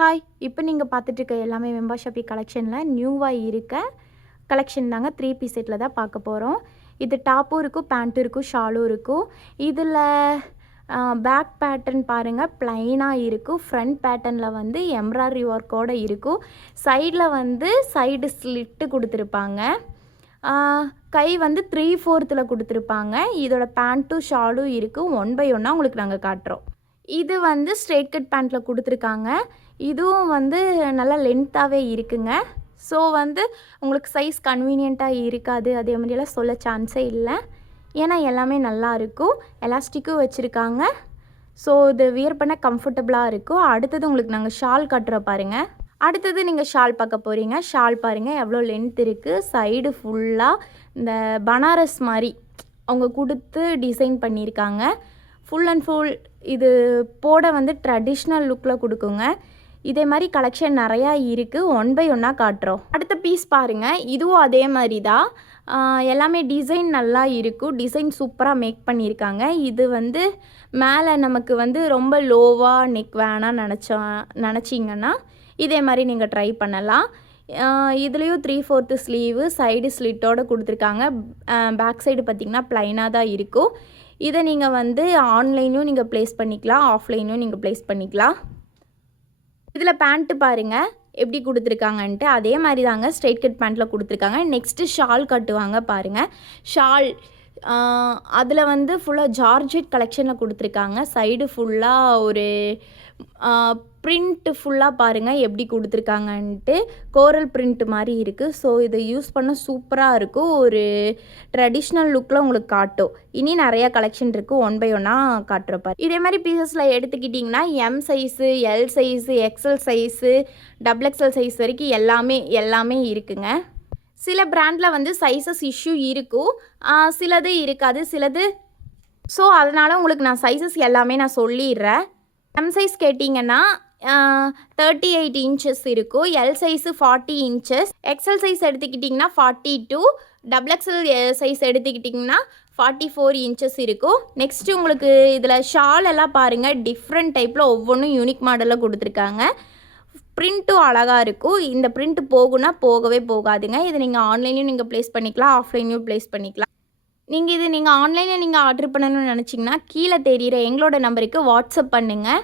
Hi, இப்போ நீங்கள் பார்த்துட்டு இருக்க எல்லாமே வெம்பா ஷாப்பி கலெக்ஷனில் நியூவாக இருக்க கலெக்ஷன் தாங்க. 3 பீஸ் செட்டில் தான் பார்க்க போகிறோம். இது டாப்பும் இருக்கும், பேண்ட்டும் இருக்கும், ஷாலும் இருக்கும். இதில் பேக் பேட்டர்ன் பாருங்கள், ப்ளைனாக இருக்கும். ஃப்ரண்ட் பேட்டர்னில் வந்து எம்ப்ராய்டரி ஒர்க்கோடு இருக்கும். சைடில் வந்து சைடு ஸ்லிட்டு கொடுத்துருப்பாங்க. கை வந்து 3/4 கொடுத்துருப்பாங்க. இதோட பேண்ட்டும் ஷாலும் இருக்குது. 1 by 1 உங்களுக்கு நாங்கள் காட்டுறோம். இது வந்து ஸ்ட்ரெயிட் கட் பேண்ட்டில் கொடுத்துருக்காங்க. இதுவும் வந்து நல்லா லென்த்தாகவே இருக்குங்க. ஸோ வந்து உங்களுக்கு சைஸ் கன்வீனியண்ட்டாக இருக்காது, அதே மாதிரியெல்லாம் சொல்ல சான்ஸே இல்லை. ஏன்னா எல்லாமே நல்லா இருக்கும். எலாஸ்டிக்கும் வச்சுருக்காங்க. ஸோ இது வியர் பண்ண கம்ஃபர்டபுளாக இருக்கும். அடுத்தது உங்களுக்கு நாங்கள் ஷால் காட்டுறோம் பாருங்கள். அடுத்தது நீங்கள் ஷால் பார்க்க போகிறீங்க. ஷால் பாருங்கள் எவ்வளோ லென்த் இருக்குது. சைடு ஃபுல்லாக இந்த பனாரஸ் மாதிரி அவங்க கொடுத்து டிசைன் பண்ணியிருக்காங்க. ஃபுல் அண்ட் ஃபுல் இது போட வந்து ட்ரெடிஷ்னல் லுக்கில் கொடுக்குங்க. இதே மாதிரி கலெக்ஷன் நிறையா இருக்குது. 1 by 1 காட்டுறோம். அடுத்த பீஸ் பாருங்கள். இதுவும் அதே மாதிரி தான். எல்லாமே டிசைன் நல்லா இருக்கும். டிசைன் சூப்பராக மேக் பண்ணியிருக்காங்க. இது வந்து மேலே நமக்கு வந்து ரொம்ப லோவாக நெக் வேணாம் நினச்சிங்கன்னா இதே மாதிரி நீங்கள் ட்ரை பண்ணலாம். இதுலேயும் 3/4 ஸ்லீவு, சைடு ஸ்லிட்டோடு கொடுத்துருக்காங்க. பேக் சைடு பார்த்திங்கன்னா ப்ளைனாக தான் இருக்கும். இதை நீங்கள் வந்து ஆன்லைனும் நீங்கள் ப்ளேஸ் பண்ணிக்கலாம், ஆஃப்லைனும் நீங்கள் ப்ளேஸ் பண்ணிக்கலாம். இதில் பேண்ட்டு பாருங்கள் எப்படி கொடுத்துருக்காங்கன்ட்டு. அதே மாதிரி தாங்க ஸ்ட்ரெயிட் கட் பேண்ட்டில் கொடுத்துருக்காங்க. நெக்ஸ்ட்டு ஷால் கட்டுவாங்க பாருங்கள். ஷால் அதில் வந்து ஃபுல்லாக ஜார்ஜெட் கலெக்ஷனில் கொடுத்துருக்காங்க. சைடு ஃபுல்லாக ஒரு ப்ரிண்ட்டு ஃபுல்லாக பாருங்கள் எப்படி கொடுத்துருக்காங்கன்ட்டு. கோரல் ப்ரிண்ட் மாதிரி இருக்குது. ஸோ இதை யூஸ் பண்ண சூப்பராக இருக்கும். ஒரு ட்ரெடிஷ்னல் லுக்கில் உங்களுக்கு காட்டும். இனி நிறையா கலெக்ஷன் இருக்குது. 1 by 1 காட்டுறப்பார். இதே மாதிரி பீசஸில் எடுத்துக்கிட்டிங்கன்னா M size, L size, XL size, XXL size வரைக்கும் எல்லாமே இருக்குங்க. சில பிராண்டில் வந்து சைஸஸ் இஷ்யூ இருக்கும், சிலது இருக்காது, சிலது. ஸோ அதனால் உங்களுக்கு நான் சைஸஸ் எல்லாமே நான் சொல்லிடுறேன். எம் சைஸ் கேட்டிங்கன்னா 38 inches இருக்கும். L size 40 inches. XL size எடுத்துக்கிட்டிங்கன்னா 42. XXL சைஸ் எடுத்துக்கிட்டிங்கன்னா 44 inches இருக்கும். நெக்ஸ்ட்டு உங்களுக்கு இதில் ஷால் எல்லாம் பாருங்கள், டிஃப்ரெண்ட் டைப்பில் ஒவ்வொன்றும் யூனிக் மாடலில் கொடுத்துருக்காங்க. ப்ரிண்ட்டும் அழகாக இருக்கும். இந்த ப்ரிண்ட் போகுன்னா போகவே போகாதுங்க. இது நீங்கள் ஆன்லைன்லையும் நீங்கள் ப்ளேஸ் பண்ணிக்கலாம், ஆஃப்லைன்லையும் ப்ளேஸ் பண்ணிக்கலாம். நீங்கள் ஆன்லைனில் நீங்கள் ஆர்டர் பண்ணணும்னு நினச்சிங்கன்னா கீழே தெரிகிற எங்களோட நம்பருக்கு வாட்ஸ்அப் பண்ணுங்கள்.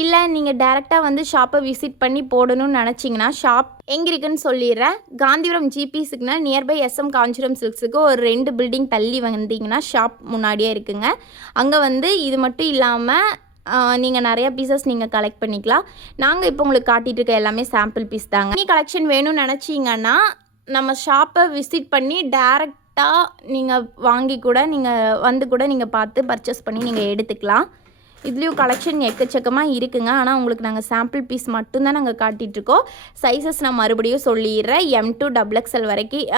இல்லை நீங்கள் டேரெக்டாக வந்து ஷாப்பை விசிட் பண்ணி போடணும்னு நினச்சிங்கன்னா ஷாப் எங்கே இருக்குன்னு சொல்லிடுறேன். Gandhipuram GP signal nearby SM Kanchipuram சில்க்ஸுக்கு ஒரு 2 பில்டிங் தள்ளி வந்தீங்கன்னா ஷாப் முன்னாடியே இருக்குங்க. அங்கே வந்து இது மட்டும் இல்லாமல் நீங்கள் நிறையா பீசஸ் நீங்கள் கலெக்ட் பண்ணிக்கலாம். நாங்கள் இப்போ உங்களுக்கு காட்டிகிட்டு இருக்க எல்லாமே சாம்பிள் பீஸ் தாங்க. நீ கலெக்ஷன் வேணும்னு நினச்சிங்கன்னா நம்ம ஷாப்பை விசிட் பண்ணி டேரெக்டாக நீங்கள் வாங்கி கூட நீங்கள் வந்து கூட நீங்கள் பார்த்து பர்ச்சேஸ் பண்ணி நீங்கள் எடுத்துக்கலாம். இதுலேயும் கலெக்ஷன் எக்கச்சக்கமாக இருக்குங்க. ஆனால் உங்களுக்கு நாங்கள் சாம்பிள் பீஸ் மட்டும்தான் நாங்கள் காட்டிகிட்ருக்கோம். சைஸஸ் நான் மறுபடியும் சொல்லிடுறேன். M2 XXL வரைக்கும்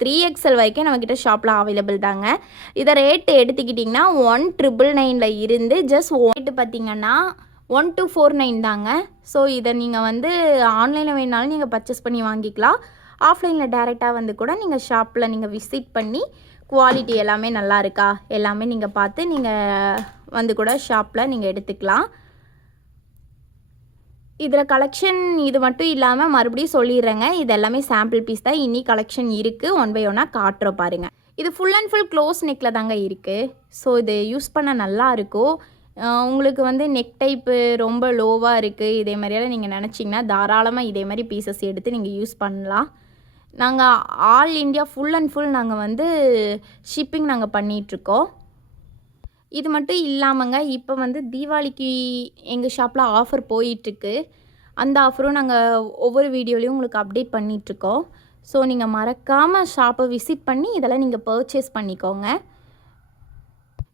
3XL வரைக்கும் நம்மக்கிட்ட ஷாப்பில் அவைலபிள் தாங்க. இதை ரேட்டு எடுத்துக்கிட்டிங்கன்னா 1999 இருந்து ஜஸ்ட் ரேட்டு பார்த்திங்கன்னா 1249 தாங்க. ஸோ இதை நீங்கள் வந்து ஆன்லைனில் வேணாலும் நீங்கள் பர்ச்சேஸ் பண்ணி வாங்கிக்கலாம். ஆஃப்லைனில் டேரெக்டாக வந்து கூட நீங்கள் ஷாப்பில் நீங்கள் விசிட் பண்ணி குவாலிட்டி எல்லாமே நல்லா இருக்கா எல்லாமே நீங்கள் பார்த்து நீங்கள் வந்து கூட ஷாப்பில் நீங்கள் எடுத்துக்கலாம். இதில் கலெக்ஷன் இது மட்டும் இல்லாமல் மறுபடியும் சொல்லிடுறேங்க, இது எல்லாமே சாம்பிள் பீஸ் தான். இனி கலெக்ஷன் இருக்குது. 1 by 1 காட்டுறோம் பாருங்கள். இது ஃபுல் அண்ட் ஃபுல் க்ளோஸ் நெக்கில் தாங்க இருக்குது. ஸோ இது யூஸ் பண்ண நல்லா இருக்கும். உங்களுக்கு வந்து நெக் டைப்பு ரொம்ப லோவாக இருக்குது இதே மாதிரியெல்லாம் நீங்கள் நினச்சிங்கன்னா தாராளமாக இதே மாதிரி பீசஸ் எடுத்து நீங்கள் யூஸ் பண்ணலாம். நாங்கள் all India full and full நாங்கள் வந்து ஷிப்பிங் நாங்கள் பண்ணிகிட்ருக்கோம். இது மட்டும் இல்லாமங்க, இப்போ வந்து தீபாவளிக்கு எங்கள் ஷாப்பில் ஆஃபர் போயிட்டுருக்கு. அந்த ஆஃபரும் நாங்கள் ஒவ்வொரு வீடியோலையும் உங்களுக்கு அப்டேட் பண்ணிகிட்ருக்கோம். ஸோ நீங்கள் மறக்காமல் ஷாப்பை விசிட் பண்ணி இதெல்லாம் நீங்கள் பர்ச்சேஸ் பண்ணிக்கோங்க.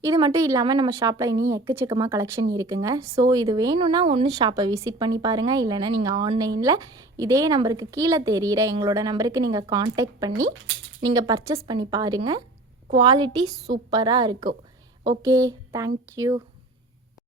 இது மட்டும் இல்லாமல் நம்ம ஷாப்பில் இனி எக்கச்சக்கமாக கலெக்ஷன் இருக்குங்க. ஸோ இது வேணும்னா ஒன்று ஷாப்பை விசிட் பண்ணி பாருங்கள். இல்லைன்னா நீங்கள் ஆன்லைனில் இதே நம்பருக்கு கீழே தெரிகிற எங்களோட நம்பருக்கு நீங்கள் காண்டாக்ட் பண்ணி நீங்கள் பர்ச்சேஸ் பண்ணி பாருங்கள். குவாலிட்டி சூப்பராக இருக்கும். Okay, thank you.